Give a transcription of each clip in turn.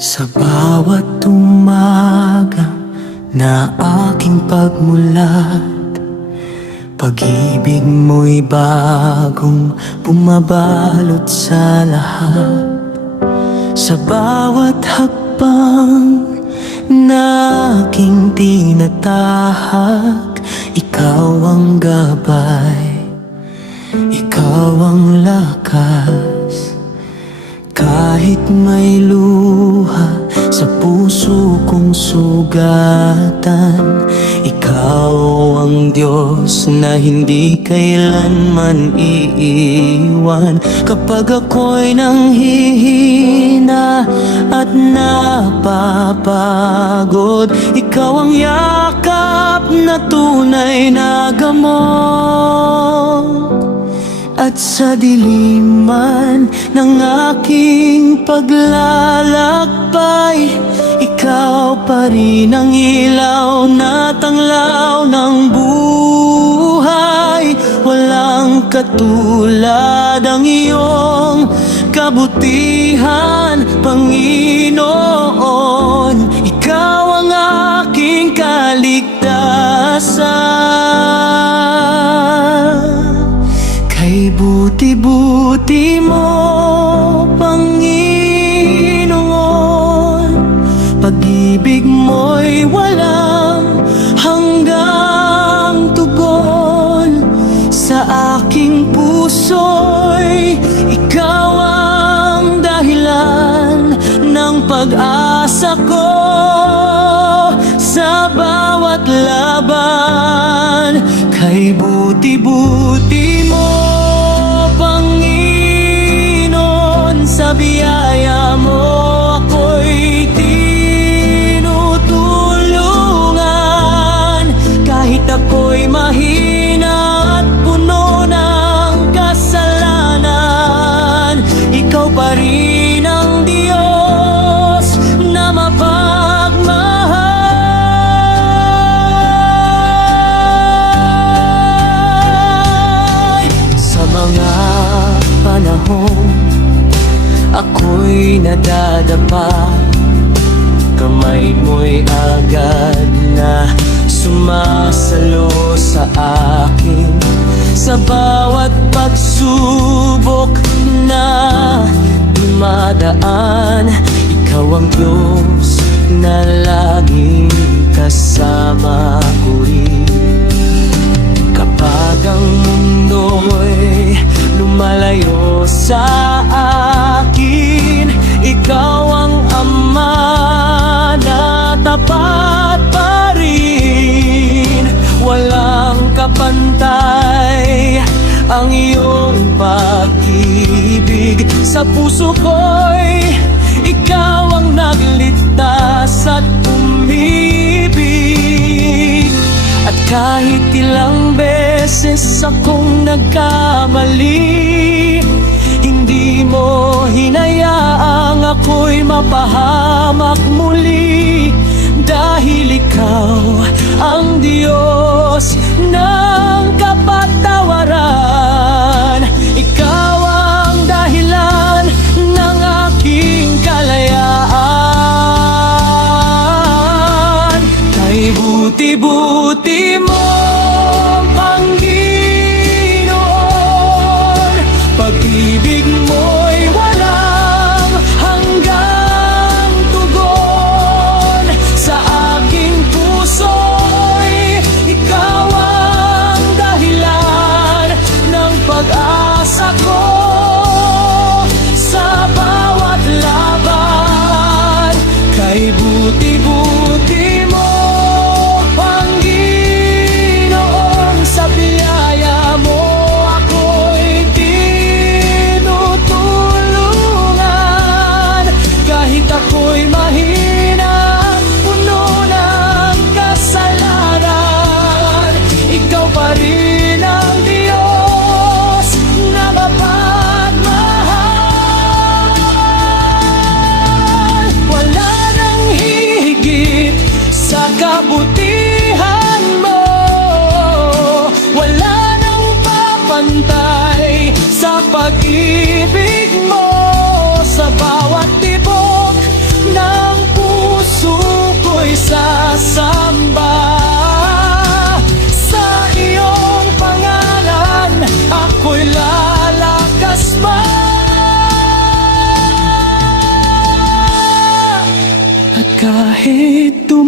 Sa bawat umaga na aking pagmulat, pag-ibig mo'y bagong bumabalot sa lahat. Sa bawat hakbang na aking tinatahak, ikaw ang gabay, ikaw ang lakas. Kahit may luha sa puso kong sugatan, ikaw ang Diyos na hindi kailanman iiwan. Kapag ako'y nanghihina at napapagod, ikaw ang yakap na tunay na gamot. At sa diliman ng aking paglalakbay, ikaw pa rin ang ilaw na tanglaw ng buhay. Walang katulad ang iyong kabutihan, Panginoon. Ikaw ang aking kaligtasan. Kay buti-buti mo, Panginoon, pag-ibig mo'y walang hanggang tugon. Sa aking puso'y ikaw ang dahilan ng pag-asa ko. Sa bawat laban, kay buti-buti mo, sa biyaya mo ako'y tinutulungan. Kahit ako'y mahina at puno ng kasalanan, ikaw pa rin ang Diyos na mapagmahal. Sa mga panahon ako'y nadadapa, kamay mo'y agad na sumasalo sa akin. Sa bawat pagsubok na dumadaan, ikaw ang Diyos na laging kasama ko rin. Kapag ang mundo'y lumalayo sa akin, ikaw ang Ama na tapat pa rin. Walang kapantay ang iyong pag-ibig. Sa puso ko'y ikaw ang nagligtas at umibig. At kahit ilang beses akong nagkamali, hindi mo hinayaang ako'y mapahamak muli. Dahil ikaw ang Diyos ng kapatawaran, ikaw ang dahilan ng aking kalayaan. Kay buti-buti mo, Panginoon, pag-ibig mo'y walang hanggang tugon. Sa aking puso'y ikaw ang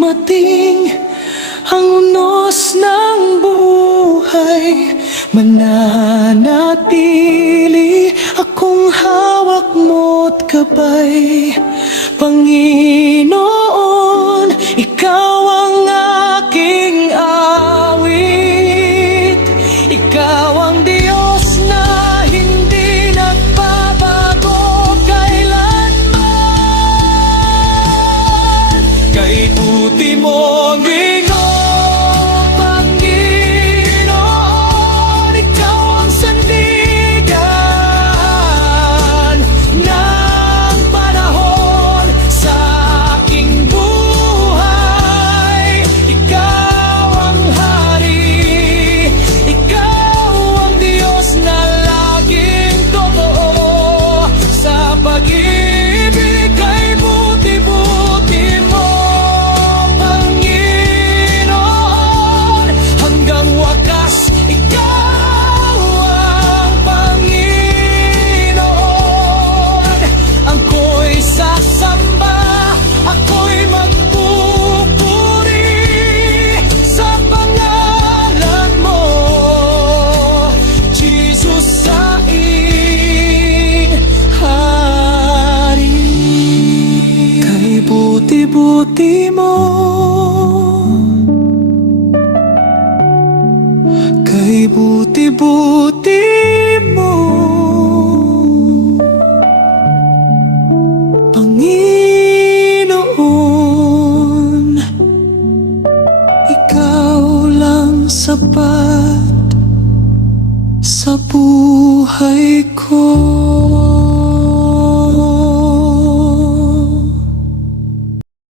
dumating ang unos ng buhay, mananatili akong hawak mo't gabay. Panginoon, ikaw ang aking awit. Ikaw ang Diyos na hindi nagbabago kailanman. Kay buti mo ginoo, Panginoon, ikaw ang sandigan ng panahon sa aking buhay. Ikaw ang hari, ikaw ang Diyos na laging totoo sa pag-ibig. Kay buti-buti mo, Panginoon, hanggang wakas ikaw ang Panginoon. Ako'y sasamba, ako'y magpupuri sa pangalan mo, Jesus, sa iyong hari. Kay buti-buti mo, kay buti-buti mo, Panginoon, ikaw lang sapat sa buhay ko.